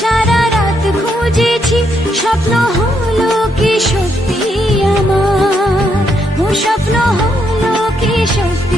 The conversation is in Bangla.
সারা রাত খুঁজেছি, স্বপ্ন হলো কি সত্যি আমার, ও স্বপ্ন হলো কি সত্যি।